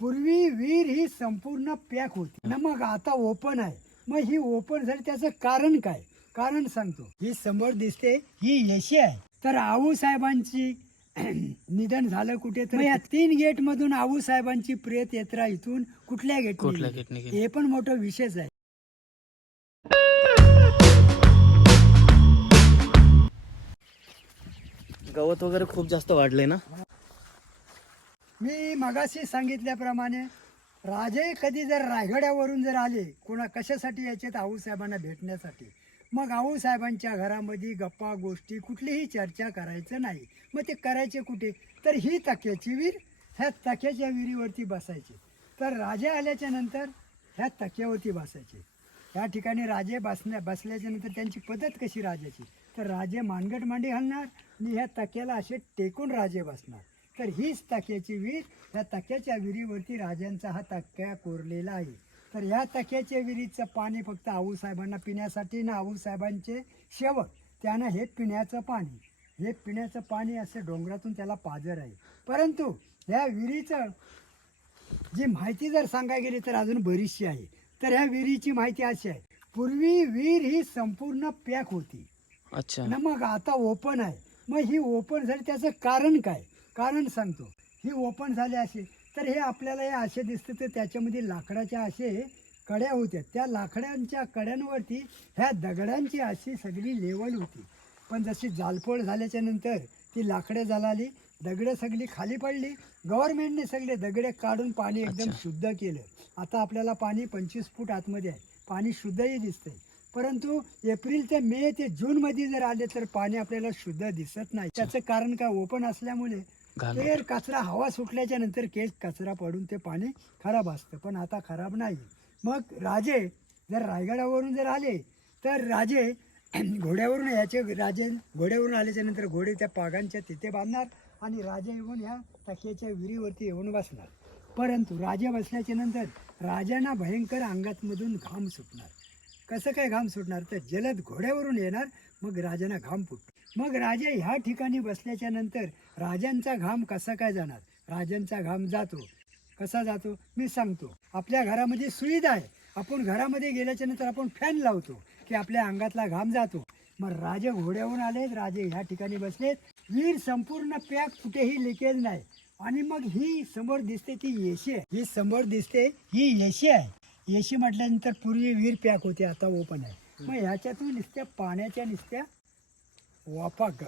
पूर्वी विहीर ही संपूर्ण पॅक होती. ना मग आता ओपन आहे. मग ही ओपन झाली त्याचं कारण काय? कारण सांगतो. ही समोर दिसते ही यशी आहे. तर आऊ साहेबांची निधन झालं कुठे तर या तीन गेट मधून आऊ साहेबांची प्रेत यात्रा इथून कुठल्या गेट कुठल्या गेटने गेली? हे पण मोठं विशेष आहे. गवत वगैरे खूप जास्त वाढले ना? मी मगाशी सांगितल्याप्रमाणे राजे कधी जर रायगड्यावरून जर आले कोणा कशासाठी याच्यात आऊसाहेबांना भेटण्यासाठी? मग आऊसाहेबांच्या घरामध्ये गप्पा गोष्टी कुठलीही चर्चा करायचं नाही. मग ते करायचे कुठे? तर ही तक्याची विहीर ह्या तक्याच्या विहिरीवरती बसायचे. तर राजे आल्याच्यानंतर ह्या तक्यावरती बसायचे. या ठिकाणी राजे बसण्या बसल्याच्या नंतर त्यांची पद्धत कशी राजाची? तर राजे मानगट मांडी घालणार आणि ह्या तक्याला असे टेकून राजे बसणार. तर हीच तक्याची विहीर ह्या तक्याच्या विहिरीवरती राजांचा हा तक्या कोरलेला आहे. तर ह्या तक्याच्या विहिरीचं पाणी फक्त आऊसाहेबांना पिण्यासाठी ना आऊसाहेबांचे शेवक त्यांना हे पिण्याचं पाणी. हे पिण्याचं पाणी असे डोंगरातून त्याला पाजर आहे. परंतु ह्या विहिरीचं जी माहिती जर सांगायला गेली तर अजून बरीचशी आहे. तर ह्या विहिरीची माहिती अशी आहे. पूर्वी विहीर ही संपूर्ण पॅक होती. अच्छा. ना मग आता ओपन आहे. मग ही ओपन झाली त्याचं कारण काय? कारण सांगतो. ही ओपन झाली असे तर हे आपल्याला हे असे दिसतं तर त्याच्यामध्ये लाकडाच्या असे कड्या होत्या. त्या लाकडांच्या कड्यांवरती ह्या दगडांची अशी सगळी लेवल होती. पण जशी जालपोळ झाल्याच्यानंतर ती लाकडं जळाली दगडं सगळी खाली पडली. गव्हर्नमेंटने सगळे दगडे काढून पाणी एकदम. शुद्ध केलं. आता आपल्याला पाणी पंचवीस फूट आतमध्ये आहे. पाणी शुद्धही दिसतंय. परंतु एप्रिल ते मे ते जून मध्ये जर आले तर पाणी आपल्याला शुद्ध दिसत नाही. त्याचं कारण काय? ओपन असल्यामुळे घाण केर कचरा हवा सुटल्याच्या नंतर केस कचरा पडून ते पाणी खराब असतं पण आता खराब नाही. मग राजे जर रायगडावरून जर आले तर राजे घोड्यावरून याचे राजे घोड्यावरून आल्याच्यानंतर घोडे त्या पागांच्या तिथे बांधणार आणि राजे येऊन ह्या तक्याच्या विहिरीवरती येऊन बसणार. परंतु राजे बसल्याच्या नंतर राजांना भयंकर अंगातमधून घाम सुटणार. कसं काय घाम सुटणार? तर जलद घोड्यावरून येणार मग राजांना घाम फुटतो मग राजा ह्या ठिकाणी बसल्याच्या नंतर राजांचा घाम कसा काय जाणार? राजांचा घाम जातो. कसा जातो? मी सांगतो. आपल्या घरामध्ये सुविधा आहे. आपण घरामध्ये गेल्याच्यानंतर आपण फॅन लावतो की आपल्या अंगातला घाम जातो. मग राजे घोड्यावरून आलेत राजे ह्या ठिकाणी बसलेत. वीर संपूर्ण पॅक कुठेही लिकेज नाही. आणि मग ही समोर दिसते ती येशी आहे. ही समोर दिसते ही येशी आहे. येशी म्हटल्यानंतर पूर्वी वीर पॅक होते आता ओपन आहे. मग ह्याच्यातून नुसत्या पाण्याच्या नुसत्या वाफा ग.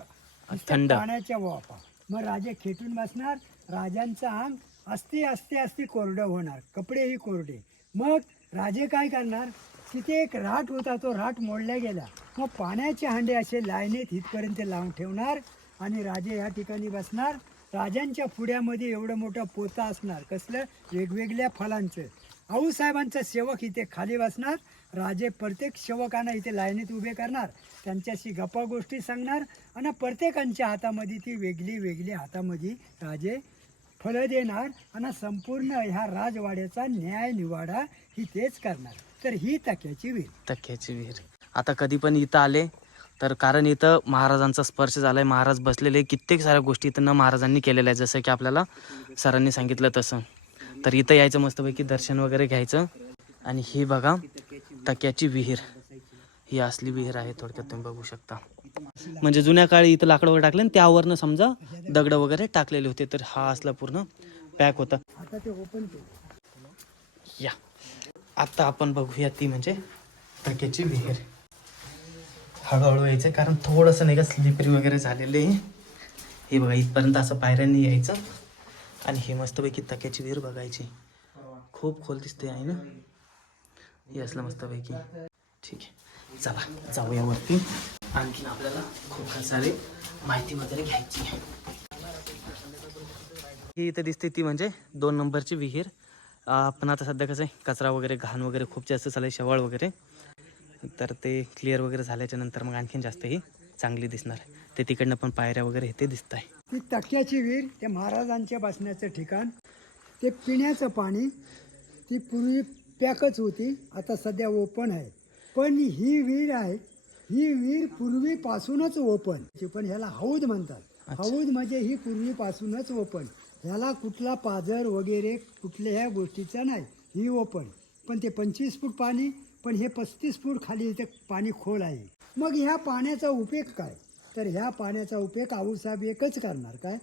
थंड. पाण्याच्या वाफा. मग राजे खेटून बसणार राजांचं अंग असते असते असते कोरडं होणार कपडेही कोरडे. मग राजे काय करणार? तिथे एक राट होता तो राट मोडल्या गेला. मग पाण्याचे हांडे असे लाईनीत इथपर्यंत लावून ठेवणार आणि राजे ह्या ठिकाणी बसणार. राजांच्या पुढ्यामध्ये एवढं मोठं पोतं असणार. कसलं? वेगवेगळ्या फळांचं. आऊसाहेबांचा सेवक इथे खाली बसणार. राजे प्रत्येक सेवकांना इथे लाईनीत उभे करणार त्यांच्याशी गप्पा गोष्टी सांगणार आणि प्रत्येकांच्या हातामध्ये ती वेगळी वेगळी हातामध्ये राजे फळं देणार आणि संपूर्ण ह्या राजवाड्याचा न्याय निवाडा ही तेच करणार. तर ही तक्याची वीर तक्याची विहीर. आता कधी पण इथं आले तर कारण इथं महाराजांचा स्पर्श झालाय महाराज बसलेले कित्येक साऱ्या गोष्टी इथं महाराजांनी केलेल्या आहेत. जसं की आपल्याला सरांनी सांगितलं तसं. तर इथं यायचं मस्तपैकी दर्शन वगैरे घ्यायचं. आणि ही बघा तक्याची विहीर. ही असली विहीर आहे थोडक्यात तुम्ही बघू शकता. म्हणजे जुन्या काळी इथं लाकडं वगैरे टाकले आणि त्यावरनं समजा दगड वगैरे टाकलेले होते तर हा असला पूर्ण पॅक होता. या. आता आपण बघूया ती म्हणजे तक्याची विहीर. हळूहळू यायचं कारण थोडंसं नाही का स्लिपरी वगैरे झालेले आहे. हे बघा इथपर्यंत असं पायऱ्यांनी यायचं. आणि हे मस्तपैकी तक्याची विहीर बघायची. खूप खोल दिसते आहे ना? हे असलं मस्तपैकी ठीक आहे. चला जाऊया वरती. आणखीन आपल्याला खूप सारे माहिती वगैरे घ्यायची आहे. ही इथं दिसते ती म्हणजे दोन नंबरची विहीर. आपण आता सध्या कसं आहे कचरा वगैरे घाण वगैरे खूप जास्त झालं आहे शेवाळ वगैरे. तर ते क्लिअर वगैरे झाल्याच्यानंतर मग आणखीन जास्त ही चांगली दिसणार. ते तिकडनं पण पायऱ्या वगैरे ते दिसत आहे ती तक्याची विहीर ते महाराजांच्या बसण्याचं ठिकाण. ते पिण्याचं पाणी ती पूर्वी पॅकच होती. आता सध्या ओपन आहे. पण ही विहीर आहे. ही विहीर पूर्वीपासूनच ओपन. पण ह्याला हौद म्हणतात. हौद म्हणजे ही पूर्वीपासूनच ओपन. ह्याला कुठला पाझर वगैरे कुठल्या ह्या गोष्टीचा नाही. ही ओपन. पण ते पंचवीस फूट पाणी पण हे पस्तीस फूट खाली इथे पाणी खोल आहे. मग ह्या पाण्याचा उपयोग काय? तर ह्या पाण्याचा उपयोग आऊसाहेब एकच करणार. काय?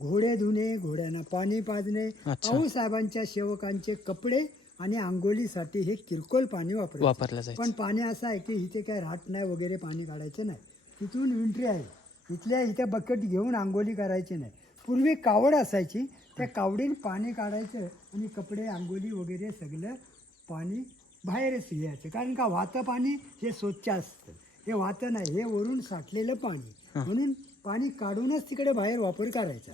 घोडे धुणे घोड्यांना पाणी पाजणे. आऊसाहेबांच्या सेवकांचे कपडे आणि आंघोळीसाठी हे किरकोळ पाणी वापरायचं. वापरलं जायचं. पण पाणी असं आहे की इथे काय राहत नाही वगैरे पाणी काढायचं नाही. तिथून विंट्री आहे. इथल्या इथे बकेट घेऊन आंघोळी करायची नाही. पूर्वी कावड असायची. त्या कावडीन पाणी काढायचं आणि कपडे आंघोळी वगैरे सगळं पाणी बाहेरच घ्यायचं कारण का वाहतं पाणी हे स्वच्छ असतं. हे वाहतं नाही हे वरून साठलेलं पाणी. म्हणून पाणी काढूनच तिकडे बाहेर वापर करायचा.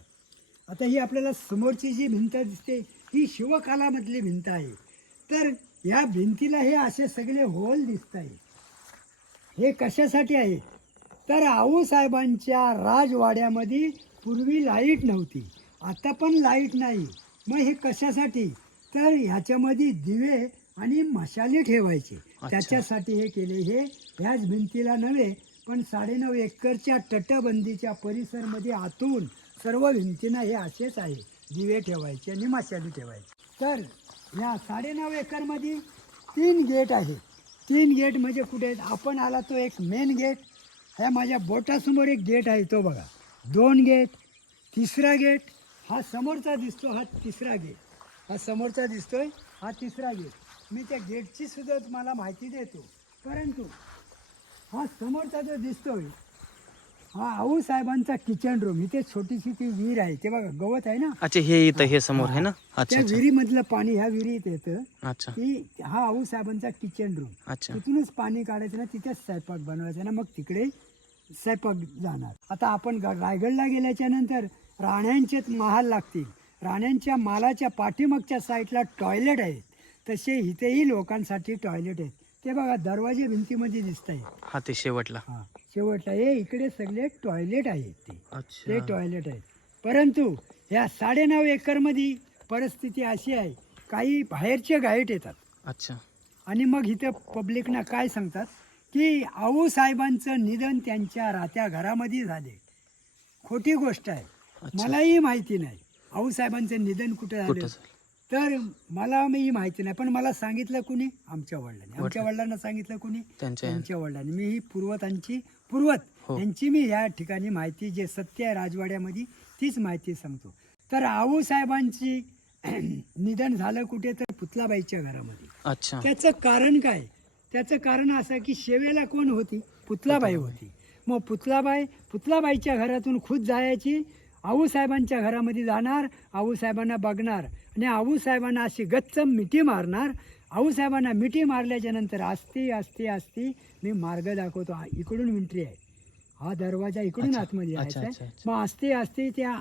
आता ही आपल्याला समोरची जी भिंत दिसते ही शिवकालामधली भिंत आहे. तर या भिंतीला हे असे सगळे होल दिसत आहे हे कशासाठी आहे? तर आऊसाहेबांच्या राजवाड्यामध्ये पूर्वी लाइट नव्हती. आता पण लाइट नाही. मग हे कशासाठी? तर ह्याच्यामध्ये दिवे आणि मशाले ठेवायचे. त्याच्यासाठी हे केले. हे ह्याच भिंतीला नव्हे पण साडेनऊ एकरच्या तटबंदीच्या परिसरमध्ये आतून सर्व भिंतींना हे असेच आहे. दिवे ठेवायचे आणि मशाली ठेवायचे. तर या साडेनऊ एकरमध्ये तीन गेट आहे. तीन गेट म्हणजे कुठे? आपण आला तो एक मेन गेट ह्या माझ्या बोटासमोर एक गेट आहे तो बघा. दोन गेट तिसरा गेट हा समोरचा दिसतो हा तिसरा गेट हा समोरचा दिसतोय हा तिसरा गेट मी त्या गेटची सुद्धा तुम्हाला माहिती देतो. परंतु हा समोरचा जो दिसतोय हा आऊ साहेबांचा किचन रूम इथे छोटीशी ती विहीर आहे. ते बघा गवत आहे ना? अच्छा हे इथं हे समोर आहे ना? अच्छा त्या अच्छा. विहिरीमधलं पाणी ह्या विहिरीत येतं अच्छा. की हा आऊ साहेबांचा किचन रूम अच्छा. तिथूनच पाणी काढायचं ना तिथेच स्वयंपाक बनवायचा ना मग तिकडे स्वयंपाक जाणार. आता आपण ग- रायगडला गेल्याच्यानंतर राण्यांचे महाल लागतील. राण्यांच्या मालाच्या पाठीमागच्या साईडला टॉयलेट आहेत. तसे इथेही लोकांसाठी टॉयलेट आहेत. ते बघा दरवाजे भिंतीमध्ये दिसत आहे हा ते शेवटला. हा. शेवटला हे इकडे सगळे टॉयलेट आहेत ते. ते अच्छा टॉयलेट आहेत. परंतु या साडेनऊ एकरमध्ये परिस्थिती अशी आहे काही बाहेरचे गाईड येतात. अच्छा. आणि मग इथं पब्लिकना काय सांगतात? की आऊ साहेबांचं निधन त्यांच्या राहत्या घरामध्ये झाले. खोटी गोष्ट आहे. अच्छा. मलाही माहिती नाही. आऊ साहेबांचं निधन कुठं कुठं झालं? झालं? तर मला मी माहिती नाही पण मला सांगितलं कुणी? आमच्या वडिलांनी. आमच्या वडिलांना सांगितलं कुणी? त्यांच्या वडिलांनी. मी ही पूर्वतांची पूर्वत. हो. यांची मी या ठिकाणी माहिती जे सत्य आहे राजवाड्यामध्ये तीच माहिती सांगतो. तर आऊ साहेबांची निधन झालं कुठे? तर पुतलाबाईच्या घरामध्ये. अच्छा. त्याचं कारण काय? त्याचं कारण असं की शेवेला कोण होती? पुतलाबाई होती. मग पुतलाबाई पुतलाबाईच्या घरातून खुद जायची आऊसाहेबांच्या घरामध्ये जाणार आऊसाहेबांना बघणार. आणि आऊसाहेबांना अशी गच्च मिठी मारणार. आऊसाहेबांना मिठी मारल्याच्या नंतर असती असती असती मी मार्ग दाखवतो. इकडून विंट्री आहे. हा दरवाजा इकडून आतमध्ये यायचा आहे. मग असते असते त्या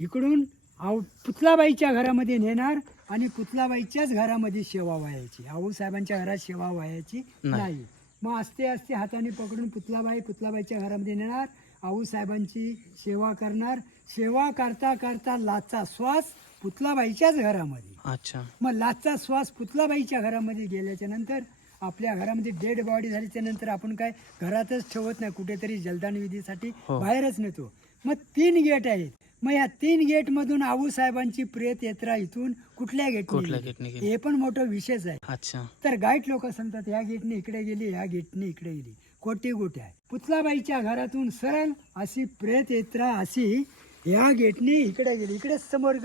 इकडून आऊ पुतलाबाईच्या घरामध्ये नेणार आणि पुतलाबाईच्याच घरामध्ये शेवा व्हायची. आऊसाहेबांच्या घरात शेवा व्हायची नाही. नाही. मग असते असते हाताने पकडून पुतलाबाई पुतलाबाईच्या घरामध्ये नेणार. आऊसाहेबांची सेवा करणार. सेवा करता करता लाचा श्वास पुतलाबाईच्याच घरामध्ये. अच्छा. मग लाचा श्वास पुतलाबाईच्या घरामध्ये गेल्याच्यानंतर आपल्या घरामध्ये डेड बॉडी झाल्याच्यानंतर आपण काय घरातच ठेवत नाही कुठेतरी जलदान विधीसाठी हो. बाहेरच नेतो. मग तीन गेट आहेत. मग या तीन गेट मधून आऊसाहेबांची प्रेत यात्रा इथून कुठल्या गेली? हे पण मोठं विशेष आहे. अच्छा. तर गाईड लोक सांगतात या गेटने इकडे गेली या गेटने इकडे गेली. खोटी गोटी आहे. पुतलाबाईच्या घरातून सरळ अशी प्रेत यात्रा अशी या गेटने इकडे गेली. इकडे समोर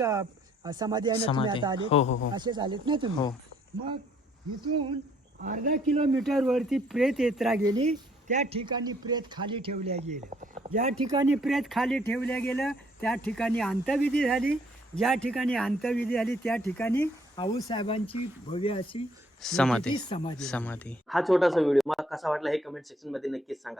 समाधी आहे ना तुम्ही समाधी. आता आले हो, हो, हो. असेच आलेत ना तुम्ही? हो. मग इथून अर्धा किलोमीटर वरती प्रेत यात्रा गेली. त्या ठिकाणी प्रेत खाली ठेवल्या गेलं ज्या ठिकाणी प्रेत खाली ठेवल्या गेलं त्या ठिकाणी अंतविधी झाली. ज्या ठिकाणी अंतविधी झाली त्या ठिकाणी आऊसाहेबांची भव्य अशी समाधी. मोठी समाधी. समाधी. हा छोटासा व्हिडिओ. मला कसा वाटला हे कमेंट सेक्शनमध्ये नक्कीच सांगा.